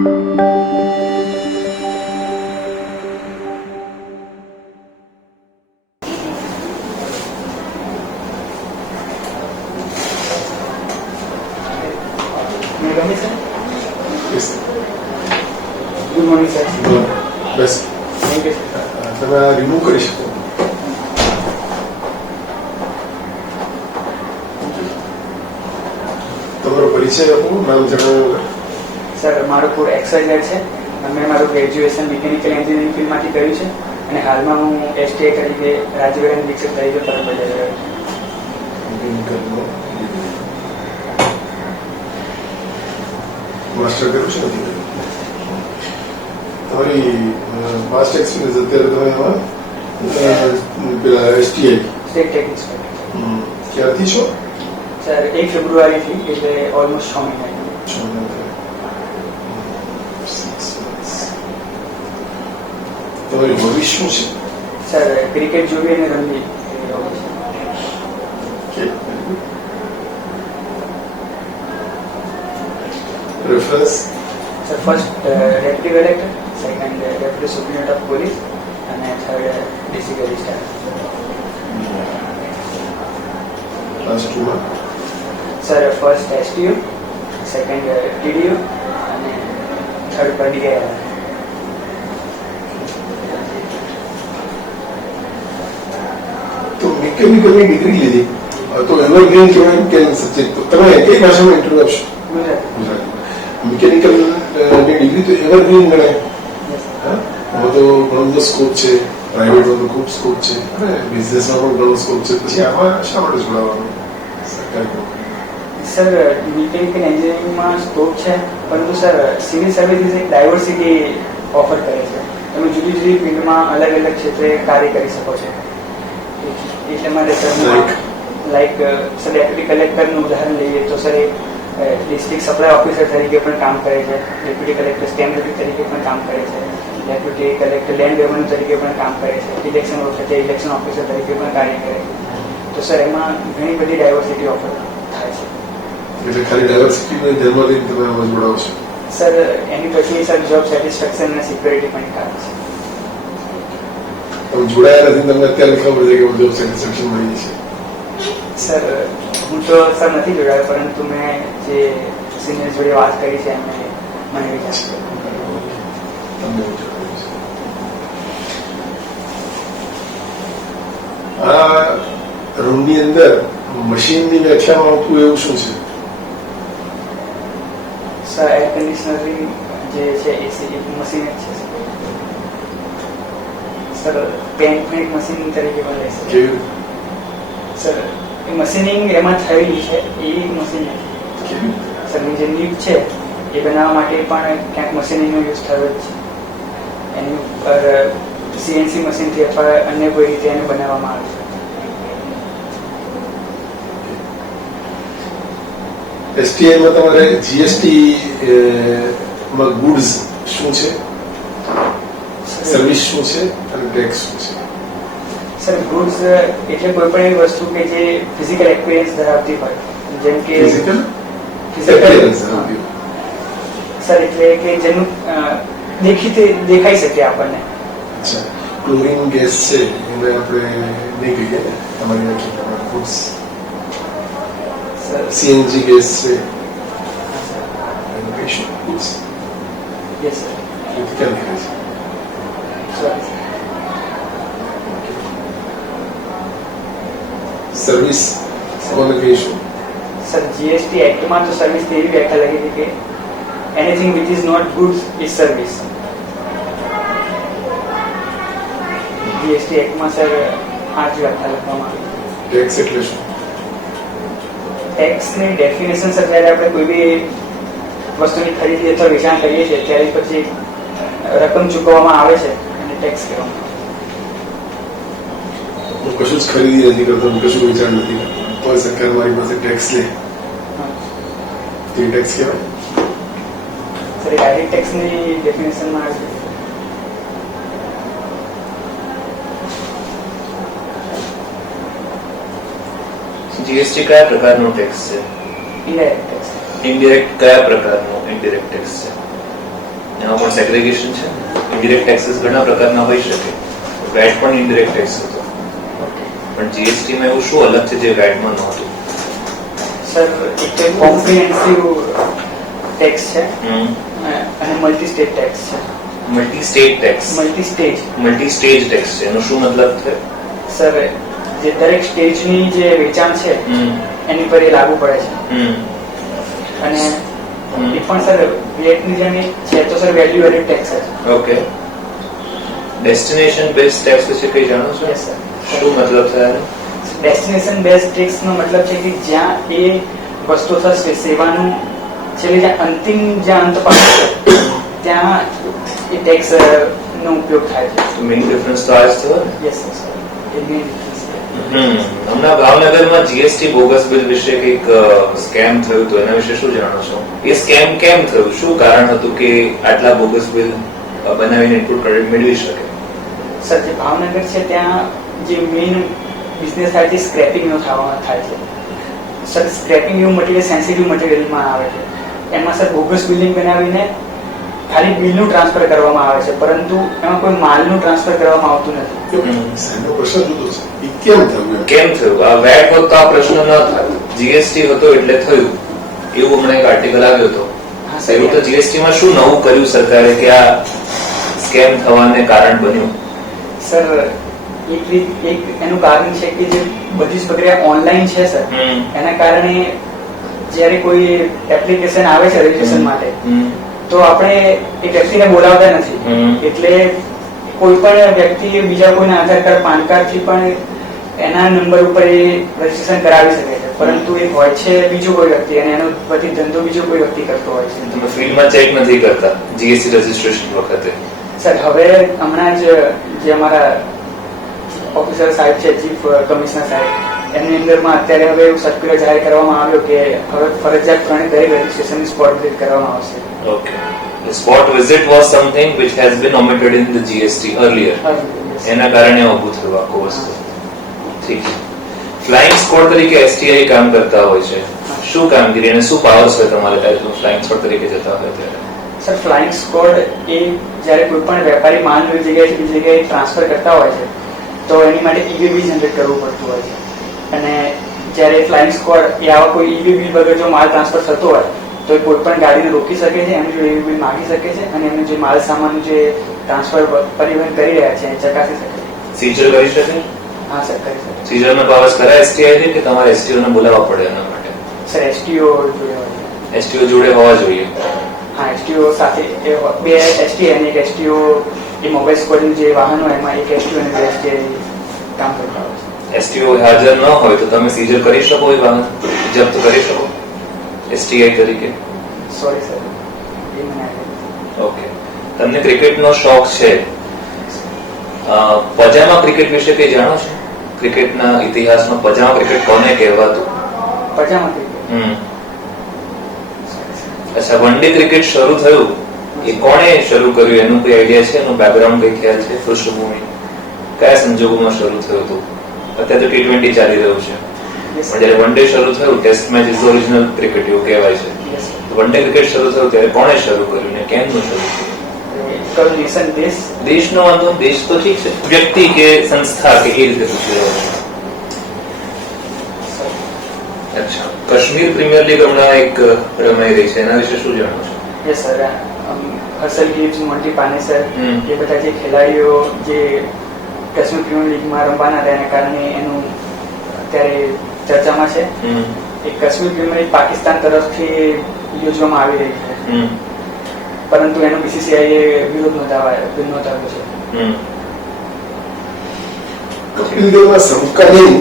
Good morning sir. Bus thank you. તમે આ remove કરી શકો. તમારો પરિચય આપો, નામ જણાવો. સર મારું પૂરું XYZ છે. મેં મારું ગ્રેજ્યુએશન મિકેનિકલ એન્જિનિયરિંગ ફિલ્ડમાંથી કર્યું છે અને હાલમાં હું STA તરીકે રાજ્યવરણ શિક્ષક તરીકે ફરજ બજાવી રહ્યો છું. માસ્ટર કર્યું છે નથી કર્યું? તમારી પાસ્ટ એક્સપિરિયન્સ અત્યારે તમે પેલા STI સ્ટેટ ટેક ઇન્સ્પેક્ટર. ક્યારથી છો? સર 1 ફેબ્રુઆરીથી, એટલે ઓલમોસ્ટ 6 મહિના. તમારી હોબી શું છે? સર ક્રિકેટ જોવી અને રમવી. Preference? Sir first deputy collector, second deputy superintendent of police અને થર્ડ ડિસ્ટ્રિક્ટ રજિસ્ટ્રાર. ક્લાસ 2 માં? Sir first STO, second TDO અને થર્ડ પર DIR. તો મિકેનિકલની ડિગ્રી લીધી તો એવરગ્રીન કહેવાય કે સબ્જેક્ટ. તો તમે કઈ ભાષામાં ઇન્ટરવ્યુ આપશો? ગુજરાતી. મિકેનિકલ ની ડિગ્રી તો એવરગ્રીન ગણાય. હવે તો ઘણો બધો સ્કોપ છે, પ્રાઇવેટમાં તો ખૂબ સ્કોપ છે અને બિઝનેસમાં પણ ઘણો સ્કોપ છે. પછી આમાં શા માટે જોડાવાનું? સરકારી સર મિકેનિકલ એન્જિનિયરિંગમાં સ્કોપ છે, પરંતુ સર સિવિલ સર્વિસીસ એક ડાયવર્સિટી ઓફર કરે છે. તમે જુદી જુદી ફિલ્ડમાં અલગ અલગ ક્ષેત્રે કાર્ય કરી શકો છો. એટલે માટે સર લાઈક સર ડેપ્યુટી કલેક્ટરનું ઉદાહરણ લઈએ તો સર એક ડિસ્ટ્રિક્ટ સપ્લાય ઓફિસર તરીકે પણ કામ કરે છે, ડેપ્યુટી કલેક્ટર સ્ટેમ્પ ડ્યુટી તરીકે પણ કામ કરે છે, ડેપ્યુટી કલેક્ટર લેન્ડ રેવન્યુ તરીકે પણ કામ કરે છે, ઇલેક્શન વખતે ઇલેક્શન ઓફિસર તરીકે પણ કાર્ય કરે છે. તો સર એમાં ઘણી બધી ડાયવર્સિટી ઓફર થાય છે. એટલે ખાલી ડાયવર્સિટીને ધ્યાનમાં લઈને તમે આમાં જોડાવો છો? સર એની પછી સર જોબ સેટિસ્ફેક્શન અને સિક્યોરિટી પણ કારણ છે. તમે જોડાયા નથી, તમને અત્યારે ખબર છે કે જોબ સેટિસ્ફેક્શન મળી છે? સર હું તો સર નથી જોડાયો, પરંતુ મેં જે સિનિયર જોડે વાત કરી છે એમને મને વિચાર તમને આ રૂમની અંદર મશીનની વ્યાખ્યામાં આવતું એવું શું છે? સર એર કન્ડિશનરિંગ જે છે એસી મશીન જ છે. સર પેન્ટ મશીન તરીકે પણ લઈ શકે. સર એ મશીનિંગ એમાં થયેલી છે એ મશીન નથી. સરની જે નીટ છે એ બનાવવા માટે પણ ક્યાંક મશીનિંગનો યુઝ થયો જ છે. એની ઉપર CNC મશીનથી અથવા અન્ય કોઈ રીતે એને બનાવવામાં આવે છે. STI માં તમારે GST માં ગુડ્સ શું છે, સર્વિસ શું છે અને ટેક્સ શું છે? સર ગુડ્સ એટલે કોઈ પણ એવી વસ્તુ કે જે ફિઝિકલ એક્સપિરિયન્સ ધરાવતી હોય, જેમ કે ફિઝિકલ સર એટલે કે જેનું દેખાઈ શકે આપણને. અચ્છા, ક્લોરીન ગેસ છે એને આપણે નહીં કહીએ ને તમારી વ્યાખ્યા ગુડ્સ. CNG ગેસ છે એનું કહીશું ગુડ્સ. Yes sir. ક્યાં દેખાય છે? સર્વિસ કોને કહીશું? સર GST એક્ટમાં તો સર્વિસ એવી વ્યાખ્યા લખી હતી કે anything which is not goods is service. GST એક્ટમાં સર આ જ વ્યાખ્યા લખવામાં આવી. ટેક્સ એટલે શું? ટેક્સની ડેફિનેશન સર જ્યારે આપણે કોઈ બી વસ્તુની ખરીદી અથવા વેચાણ કરીએ છીએ ત્યારે પછી રકમ ચૂકવવામાં આવે છે અને ટેક્સ કહેવામાં આવે. હું કશું જ ખરીદી નથી કરતો, કશું વેચાણ નથી કરતો, તો સરકાર મારી પાસે ટેક્સ લે તે ટેક્સ કહેવાય? સર ડાયરેક્ટ ટેક્સની ડેફિનેશનમાં આવે છે. GST કયા પ્રકારનો ટેક્સ છે? Indirect tax. ઇનડાયરેક્ટ કયા પ્રકારનો ઇનડાયરેક્ટ ટેક્સ છે? એમાં પણ સેગ્રેગેશન છે. ઇન્ડિરેક્ટ ટેક્સીસ ઘણા પ્રકારના હોઈ શકે. વેટ પણ ઇન્ડિરેક્ટ ટેક્સ હતો, પણ જીએસટી માં એવું શું અલગ છે જે વેટમાં નહોતું? સર એક કોમ્પ્રિહેન્સિવ ટેક્સ છે અને મલ્ટી સ્ટેટ ટેક્સ છે. Multi state tax, multi stage tax છે, એનો શું મતલબ છે? સર જે દરેક સ્ટેજની જે વેચાણ છે એની પર એ લાગુ પડે છે. અને એ પણ સર વેટની જેમ છે તો સર વેલ્યુ એડેડ ટેક્સ છે. ઓકે. ડેસ્ટિનેશન બેઝ ટેક્સ વિશે કઈ જાણો છો? Yes sir. શું મતલબ થાય? ડેસ્ટિનેશન બેઝ ટેક્સ નો મતલબ છે કે જ્યાં એ વસ્તુ અથવા સેવાનું છેલ્લે જ્યાં અંતિમ જ્યાં અંત પામે ત્યાં એ ટેક્સ નો ઉપયોગ થાય છે. મેઇન ડિફરન્સ તો આ જ થયો ને? Yes sir. એ મેઇન ડિફરન્સ છે. હમણાં ભાવનગરમાં જીએસટી બોગસ બિલ વિશે કંઈક સ્કેમ થયું હતું, એના વિશે શું જાણો છો? એ સ્કેમ કેમ થયું? શું કારણ હતું કે આટલા બોગસ બિલ બનાવીને ઇનપુટ ક્રેડિટ મેળવી શકે? સર જે ભાવનગર છે ત્યાં જે મેઇન બિઝનેસ થાય છે સ્ક્રેપિંગ નો થાય છે. સર સ્ક્રેપિંગ એવું મટીરિયલ સેન્સિટિવ મટીરિયલમાં આવે છે. એમાં સર બોગસ બિલિંગ બનાવીને ખાલી બિલનું ટ્રાન્સફર કરવામાં આવે છે, પરંતુ એમાં કોઈ માલનું ટ્રાન્સફર કરવામાં આવતું નથી. સાહેબનો પ્રશ્ન જુદો છે. એ કેમ થયું? કેમ થયું? આ વેટ હોત તો આ પ્રશ્ન ન થાય, જીએસટી હતો એટલે થયું, એવું હમણાં એક આર્ટિકલ આવ્યો હતો. એવું તો જીએસટી માં શું નવું કર્યું સરકારે કે આ સ્કેમ થવાને કારણ બન્યું? સર એક એનું કારણ છે કે જે બધી જ પ્રક્રિયા ઓનલાઈન છે સર, એના કારણે જ્યારે કોઈ એપ્લિકેશન આવે છે રજીસ્ટ્રેશન માટે તો આપણે એ વ્યક્તિને બોલાવતા નથી. એટલે કોઈ પણ વ્યક્તિ બીજા કોઈના આધાર કાર્ડ પાન કાર્ડ થી પણ એના નંબર ઉપર એ રજીસ્ટ્રેશન કરાવી શકે છે, પરંતુ એ હોય છે બીજો કોઈ વ્યક્તિ અને એનો પછી ધંધો બીજો કોઈ વ્યક્તિ કરતો હોય છે. તમે ફિલ્ડમાં ચેક નથી કરતા જીએસટી રજીસ્ટ્રેશન વખતે? સર હવે હમણાં જ જે અમારા ઓફિસર સાહેબ છે, ચીફ કમિશનર સાહેબ, એમની અંદરમાં અત્યારે હવે એવું સર્ક્યુલર જાહેર કરવામાં આવ્યો કે હવે ફરજિયાત દરેક રજીસ્ટ્રેશન સ્પોટ વિઝિટ કરવામાં આવશે. Okay. The spot visit was something which has been omitted in the GST earlier. એના કારણે ઊભું થયું આખું વસ્તુ. ઠીક છે. ફ્લાઇંગ સ્કોડ તરીકે એસટીઆઈ કામ કરતા હોય છે. શું કામગીરી અને શું પાવર્સ હોય તમારે ત્યારે ફ્લાઇંગ સ્કોડ તરીકે જતા હોય ત્યારે? સર ફ્લાઇંગ સ્કોડ એ જ્યારે કોઈ પણ વેપારી માલ એક જગ્યાએથી બીજી જગ્યાએ ટ્રાન્સફર કરતા હોય છે તો એની માટે ઈ-વે બિલ જનરેટ કરવું પડતું હોય છે. અને જ્યારે ફ્લાઇંગ સ્કોડ એ આવા કોઈ ઈ-વે બિલ વગર જો માલ ટ્રાન્સફર થતો હોય તો એ કોઈ પણ ગાડીને રોકી શકે છે, એનું જો ઈ-વે બિલ માંગી શકે છે અને એનું જે માલ સામાનનું જે ટ્રાન્સફર પરિવહન કરી રહ્યા છે એ ચકાસી શકે છે. સીઝર કરી શકે? હા સર, કરી શકે. સીઝરના પાવર્સ કરાય એસટીઆઈ કે તમારે એસટીઓ ને બોલાવવા પડે એના માટે? સર એસટીઓ જોડે હોય. એસટીઓ જોડે હોવા જોઈએ. હા, એસટીઓ સાથે બે એસટી અને એક એસટીઓ એ મોબાઈલ સ્કોડિંગ જે વાહનો એમાં એક એસટીઓ અને બે એસટીઆઈ કામ કરતા હોય છે. એસટીઓ હાજર ન હોય તો તમે સીઝર કરી શકો, એ વાહન જપ્ત કરી શકો એસટીઆઈ તરીકે? સોરી સર, એ મને ઓકે. તમને ક્રિકેટનો શોખ છે, પજામા ક્રિકેટ વિશે કઈ જાણો છો? ક્રિકેટના ઇતિહાસમાં પજામા ક્રિકેટ કોને કહેવાતું? પજામા ક્રિકેટ. અચ્છા, વન ડે ક્રિકેટ શરૂ થયું એ કોણે શરૂ કર્યું એનું કોઈ આઈડિયા છે? એનું બેકગ્રાઉન્ડ કઈ ખ્યાલ છે? પૃષ્ઠભૂમિ કયા સંજોગોમાં શરૂ થયું હતું? અત્યારે તો T20 ચાલી રહ્યું છે, પણ જયારે વન ડે શરૂ થયું, test match is original cricket એવું કહેવાય છે. વન ડે ક્રિકેટ શરૂ થયું ત્યારે કોણે શરૂ કર્યું ને કેમનું શરૂ થયું? દેશનો વાંધો, દેશ તો ઠીક છે, વ્યક્તિ કે સંસ્થા કે એ રીતે પૂછી રહ્યો છે. અચ્છા, કાશ્મીર પ્રીમિયર લીગ હમણાં એક રમાઈ રહી છે, એના વિશે શું જાણો છો? Yes sir, Herschelle Gibbs, Monty Panesar એ બધા જે ખેલાડીઓ જે કાશ્મીર પ્રીમિયર લીગમાં રમવાના હતા એના કારણે એનું અત્યારે ચર્ચામાં છે. એક કાશ્મીર પ્રીમિયર લીગ પાકિસ્તાન તરફથી યોજવામાં આવી રહી છે, પરંતુ એનો બીસીસીઆઈ એ વિરોધ નોંધાવ્યો છે. કપિલ દેવના સમકાલીન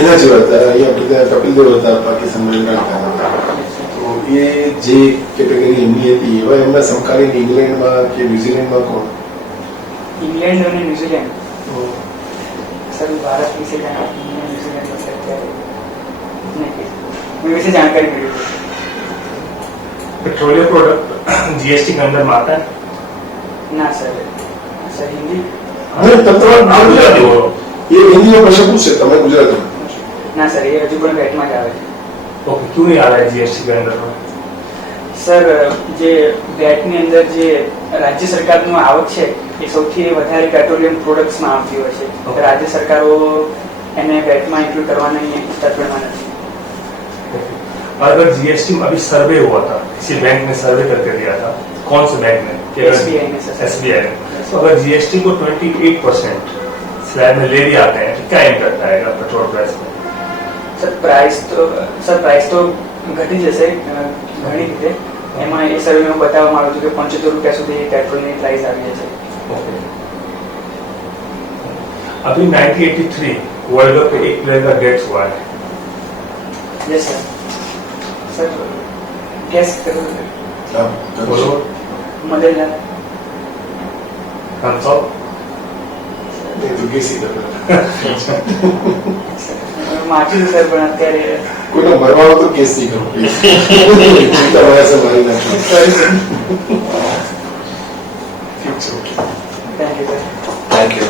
એના જેવા હતા, અહીંયા બધા કપિલ દેવ હતા, પાકિસ્તાનમાં હતા, તો એ જે કેટેગરી એમની હતી એવા એમના સમકાલીન ઇંગ્લેન્ડમાં કે ન્યુઝીલેન્ડમાં કોણ? ઇંગ્લેન્ડ અને ન્યુઝીલેન્ડ. સર ભારત વિશે ન્યુઝીલેન્ડ विषय जानकारी मिली। पेट्रोलियम प्रोडक्ट जीएसटी के अंदर में आता है ना सर? सर हिंदी नहीं तब तो आप गुजराती हो, ये हिंदी में प्रश्न पूछे तब गुजराती ना सर, ये हजू पण वेट में જ આવે છે। ओके, क्यों नहीं आ रहा है जीएसटी के अंदर में? સર જે વેટની અંદર જે રાજ્ય સરકારનું આવક છે એ સૌથી વધારે પેટ્રોલિયમ પ્રોડક્ટ્સમાં આવતી હોય છે તો રાજ્ય સરકારો એને વેટમાં ઇન્ક્લુડ કરવાની તત્વમાં નથી. अगर जीएसटी में अभी सर्वे हुआ था, किसी बैंक ने सर्वे करके दिया था, कौन से बैंक ने? SBI ने सर. SBI ने. तो अगर जीएसटी को 28% स्लैब में ले भी आते हैं तो क्या इम्पैक्ट आएगा पेट्रोल प्राइस में? સર પ્રાઇસ તો ઘટી જશે ઘણી રીતે. એમાં એ સર્વેમાં બતાવવામાં આવ્યું હતું કે 75 રૂપિયા સુધી પેટ્રોલની પ્રાઇસ આવી જશે. ओके. अभी 1983 वर्ल्ड कप पे एक प्लेयर का डेथ हुआ है. Yes sir. સર ગેસ કરો. હા, बोलो. મદનલાલ. कंसोल. નહીં તો કેસી કરે. માચી સર પણ અત્યારે કોઈને મરવાનો તો કેસ નહીં કરો પ્લીઝ. ચિંતા વયા છે મારી નાખો. ઠીક છે, okay. Thank you sir. Thank you.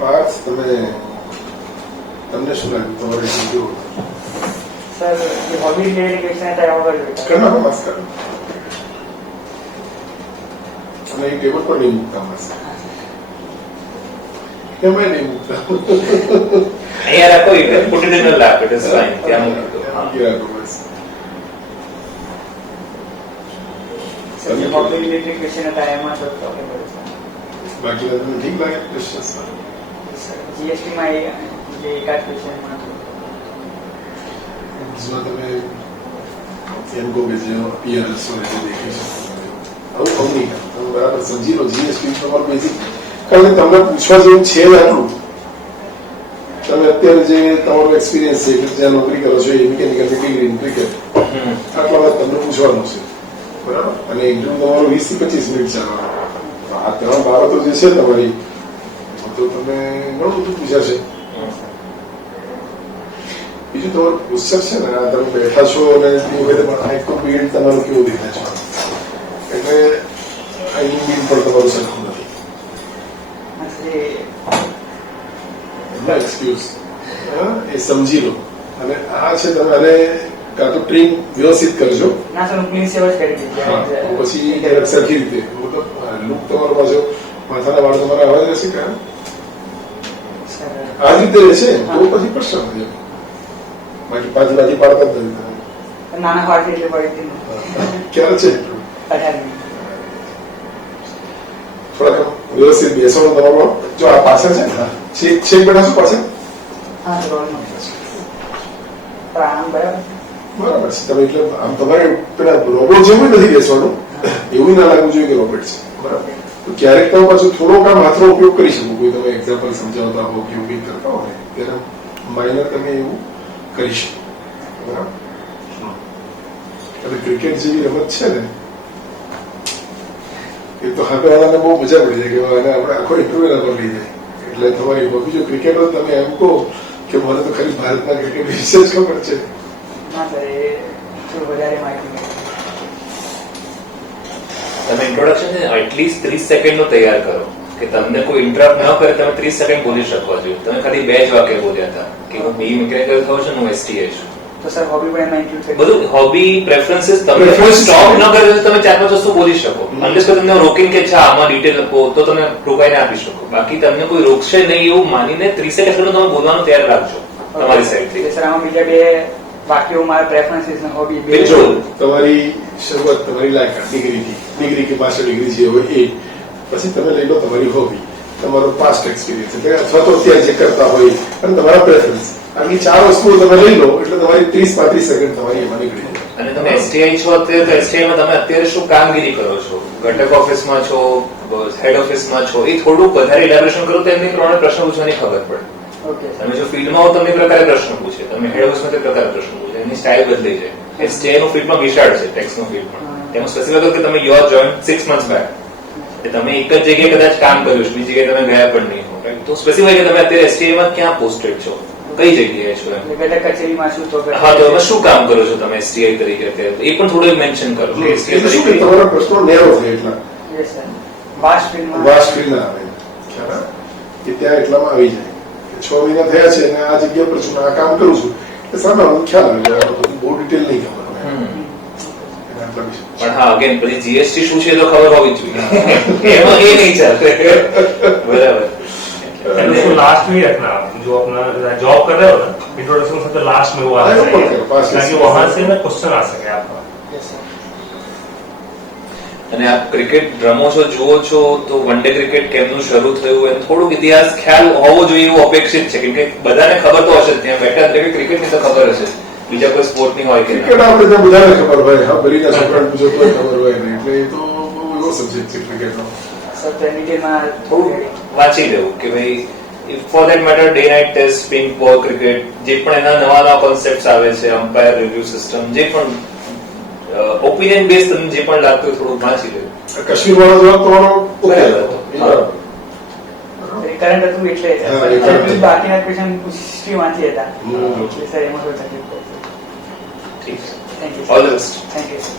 Parth, તમને શું લાગ્યું તમારે શું કેવું? સર જે હોબી રિલેટેડ ક્વેશ્ચન હતા એમાં પર કરના માસ કરો અને એ ટેબલ પર નહીં મૂકતા માસ એમાં નહીં મૂકતા અહીંયા રાખો, put it in a lap, it is fine. ત્યાં મૂકી દો. હા. રાખો બસ. સર જે હોબી રિલેટેડ ક્વેશ્ચન હતા એમાં તો ઓકે બરાબર. બાકીના તમને ઠીક લાગે ક્વેશ્ચન્સ? સર જીએસટીમાં જે એકાદ ક્વેશ્ચનમાં બીજમાં તમે એમ કહો કે જે પીઆરએસ હોય તે દેખી શકો આવું કહું નહીં. તમે બરાબર સમજી લો જીએસટી તમારું બેઝિક. કારણ કે તમને પૂછવા જેવું છે જ આટલું. તમે અત્યારે જે તમારો એક્સપિરિયન્સ છે કે જ્યાં નોકરી કરો છો એ મિકેનિકલ ડિગ્રી ક્રિકેટ આટલા વાત તમને પૂછવાનું છે બરાબર. અને ઇન્ટરવ્યુ તમારું 20 થી 25 મિનિટ ચાલવાનું. આ ત્રણ બાબતો જે છે તમારી તો તમે ઘણું બધું પૂછાશે. બીજું તમારું પુસ્તક છે ને આ તમે બેઠા છો અને એ વખતે પણ એક તો પીરિયડ તમારું કેવું દેખાય છે એટલે અહીં બિલ પણ તમારું સરખું નથી. એક્સક્યુઝ એ સમજી લો. અને આ છે તમે આને કાં તો ટ્રીમ વ્યવસ્થિત કરજો. ના સર હું ક્લીન સેવ જ કરી દીધી. હા, તો પછી સરખી રીતે મતલબ લુક તમારો પાછો માથાના વાળ તમારા આવા જ રહેશે કે આ જ રીતે રહેશે તો પછી પ્રશ્ન નથી. બાકી પાછી પાડતા જ નથી. નાના પાડતી એટલે પડી ક્યારે છે 18 થોડાક વ્યવસ્થિત બેસવાનું તમારો. જો આ પાછળ છે છેક બેઠા શું પાછળ હા સર આમ બરાબર. બરાબર છે. તમે એટલે આમ તમારે પેલા રોબોટ જેવું નથી બેસવાનું એવું ના લાગવું જોઈએ કે રોબોટ છે બરાબર. તો ક્યારેક તમે પાછું થોડોક આમ હાથનો ઉપયોગ કરી શકો. કોઈ તમે એક્ઝામ્પલ સમજાવતા હો કે ઉપયોગ કરતા હો ને ત્યારે માઇનર તમે એવું કરી શકો બરાબર. અને ક્રિકેટ જેવી રમત છે ને એ તો હાથે વાળાને બહુ મજા પડી જાય કે આને આપણે આખો ઇન્ટરવ્યુ ના પર લઈ જાય. એટલે તમારી હોબી જો ક્રિકેટ હોય તમે એમ કહો કે મને તો ખાલી ભારતના ક્રિકેટ વિશે જ ખબર છે. ના સર એ થોડું વધારે માહિતી નથી. તમે ઇન્ટ્રોડક્શન છે એટલીસ્ટ 30 સેકન્ડ નો તૈયાર કરો કે તમને કોઈ ઇન્ટરપ્ટ ન કરે. તમે 30 સેકન્ડ બોલી શકો છો. તમે ખાલી 2 જ વાક્ય બોલ્યા હતા કે હું બી મિકેનિકલ થયો છું, હું એસટીએ છું. તો સર હોબી પણ એમાં ઇન્ક્લુડ થઈ બધું હોબી પ્રેફરન્સીસ તમને સ્ટોપ ન કરે તો તમે 4-5 વસ્તુ બોલી શકો. અનલેસ કે તમને રોકીને કે અચ્છા આમાં ડિટેલ લખો તો તમે રોકાઈને આપી શકો. બાકી તમને કોઈ રોકશે નહીં એવું માનીને 30 સેકન્ડ તમે બોલવાનું તૈયાર રાખજો તમારી સાઈડથી. સર આમાં બીજા 2 વાક્યો મારા પ્રેફરન્સીસ ને હોબી બિલકુલ. તમારી શરૂઆત તમારી લાયકાત ડિગ્રી કે માસ્ટર ડિગ્રી જે હોય એ પછી તમે લઈ લો તમારી હોબી, તમારો પાસ્ટ એક્સપિરિયન્સ અથવા તો અત્યારે જે કરતા હોય અને તમારા પ્રેફરન્સ. આની 4 વસ્તુઓ તમે લઈ લો એટલે તમારી 30-35 સેકન્ડ તમારી એમાં નીકળી જાય. અને તમે એસટીઆઈ છો અત્યારે તો એસટીઆઈ માં તમે અત્યારે શું કામગીરી કરો છો, ઘટક ઓફિસમાં છો, હેડ ઓફિસમાં છો, એ થોડું વધારે ઇલેબોરેશન કરો તો એમની પ્રમાણે પ્રશ્ન પૂછવાની ખબર પડે. ઓકે તમે જો ફિલ્ડમાં હો તમે પ્રકારે પ્રશ્ન પૂછે, તમે હેડ ઓફિસમાં તે પ્રકારે પ્રશ્ન પૂછે, એની સ્ટાઇલ બદલી જાય. એસટીઆઈ નું ફિલ્ડમાં વિશાળ છે, ટેક્સ નું ફિલ્ડમાં. તેમાં સ્પેસિફિક કે તમે you are join 6 months back, તમે એક જ જગ્યાએ કદાચ કામ કર્યું છે, બીજી જગ્યાએ તમે ગયા પણ નહીં હો. તો સ્પેસિફિક કે તમે અત્યારે એસટીઆઈ માં ક્યાં પોસ્ટેડ છો, કઈ જગ્યાએ છો એમ એટલે ઘટક કચેરીમાં છું તો હા તો હવે શું કામ કરો છો તમે STI તરીકે અત્યારે એ પણ થોડું મેન્શન કરો કે STI એટલે શું કે તરીકે તમારા પ્રશ્નો નેરો થાય એટલા યસ સર વાસ્ટ ફિલ્ડમાં વાસ ફીલ ના આવે ખ્યાલ આવે? કે ત્યાં એટલામાં આવી જાય કે 6 મહિના થયા છે અને આ જગ્યા પર છું ને આ કામ કરું છું એટલે સામે આમ ખ્યાલ આવે કે આ બધું બહુ ડિટેલ નહીં ખબર હોય એના આટલા વિશે પણ હા અગેન પછી જીએસટી શું છે એ તો ખબર હોવી જ જોઈએ એમાં એ નહીં ચાલે બરાબર एंड उसको लास्ट में ही रखना आप जो अपना जॉब कर रहे हो ना इंट्रोडक्शन सबसे लास्ट में वो आना हाँ, ऊपर चाहिए करो, पास ताकि से- वहां से ना क्वेश्चन आ सके आपका યસ સર અને આપ ક્રિકેટ રમો છો જુઓ છો તો વન ડે ક્રિકેટ કેમનું શરૂ થયું એનો થોડુંક ઇતિહાસ ખ્યાલ હોવો જોઈએ એવું અપેક્ષિત છે કેમ કે બધાને ખબર તો હશે જ ત્યાં બેઠા એટલે ક્રિકેટની તો ખબર હશે બીજા કોઈ સ્પોર્ટની હોય કે ક્રિકેટ આપણે ત્યાં બધાને ખબર હોય હા બરીના છોકરાને બીજો કોઈ ખબર હોય નહીં એટલે એ તો બહુ એવો સબ્જેક્ટ છે ક્રિકેટનો સર તો ડિટેલમાં થોડું વાંચી લેવું કે ભાઈ for that matter day night test pink ball cricket જે પણ એના નવા નવા કોન્સેપ્ટ આવે છે અમ્પાયર રિવ્યુ સિસ્ટમ જે પણ ઓપિનિયન બેઝ તમને જે પણ લાગતું હોય થોડું વાંચી લેવું કાશ્મીર વાળો જવાબ તમારો ઓકે બરાબર. હતો. એ બરાબર. કરંટ હતું એટલે હા, એ current હતું. બાકીના ક્વેશ્ચન હિસ્ટ્રી વાંચી હતા હમ. એટલે સર એમાં કોઈ તકલીફ પડશે ઠીક છે thank you all the best thank you sir